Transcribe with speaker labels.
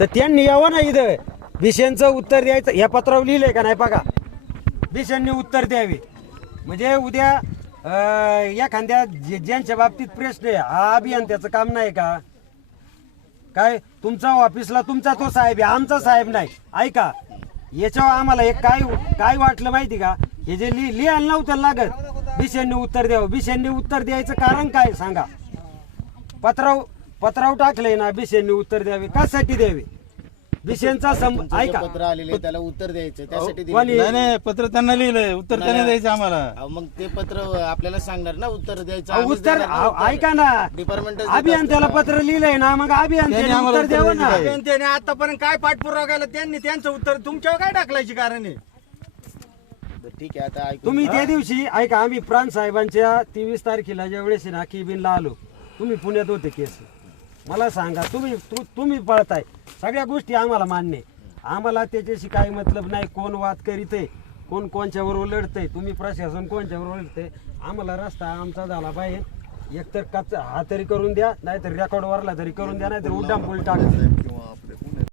Speaker 1: तर त्यांनी यावं ना इथं. भिशेंचं उत्तर द्यायचं. या पत्रावर लिहिलंय का नाही बघा. भिशेंनी उत्तर द्यावे. म्हणजे उद्या एखाद्या ज्यांच्या बाबतीत प्रश्न आहे हा अभियंत्याचं काम नाही का? काय? तुमचा ऑफिसला तुमचा तो साहेब आहे आमचा साहेब नाही. ऐका. याच्यावर आम्हाला एक काय काय वाटलं माहिती का? हे जे लि लिहायला नव्हतं लागत. बिशेंनी उत्तर द्यावं. बिशेंनी उत्तर द्यायचं कारण काय सांगा. पत्राव पत्राव टाकलंय ना बिशेंनी उत्तर द्यावे. कशासाठी द्यावे? बिशेंचा सं
Speaker 2: तुमचं जे
Speaker 1: ऐका.
Speaker 2: पत्र आलेले त्याला उत्तर द्यायचं त्यासाठी दिलेलं.
Speaker 3: नाही नाही पत्र त्यांना लिहिलंय. उत्तर त्यांनी द्यायचं आम्हाला.
Speaker 2: अहो, मग ते पत्र आपल्याला सांगणार ना उत्तर द्यायचं
Speaker 1: अहो, उत्तर
Speaker 2: देणार ना
Speaker 1: अहो,
Speaker 2: उत्तर.
Speaker 1: ऐका ना.
Speaker 2: डिपार्टमेंटच देत
Speaker 1: अभियंत्याला पत्र लिहिलंय ना मग अभियंत्याने
Speaker 3: आम्हाला
Speaker 1: उत्तर
Speaker 3: उत्तर
Speaker 1: द्यावं ना.
Speaker 3: द्यायचं काय?
Speaker 4: त्याने आतापर्यंत काय पाठपुरावा केला त्यांनी त्यांचं उत्तर तुमच्यावर काय टाकलायची कारण आहे?
Speaker 2: बरं, ठीक आहे आता
Speaker 1: तुम्ही त्या दिवशी ऐका आम्ही प्राण साहेबांच्या तेवीस तारखेला ज्या वेळेस ना केबिनला आलो तुम्ही पुण्यात होते केस. मला सांगा तुम्ही तु- तुम्ही पळताय. सगळ्या गोष्टी आम्हाला मान्य आहे. आम्हाला त्याच्याशी काही मतलब नाही कोण वाद करीत आहे कोण कोणच्यावर लढतंय तुम्ही प्रशासन कोणच्यावर लढतंय आम्हाला रस्ता आमचा झाला पाहिजे. एकतर कच हा तरी करून द्या नाहीतर रेकॉर्ड वरला तरी करून द्या नाहीतर उड्डाण पूल टाक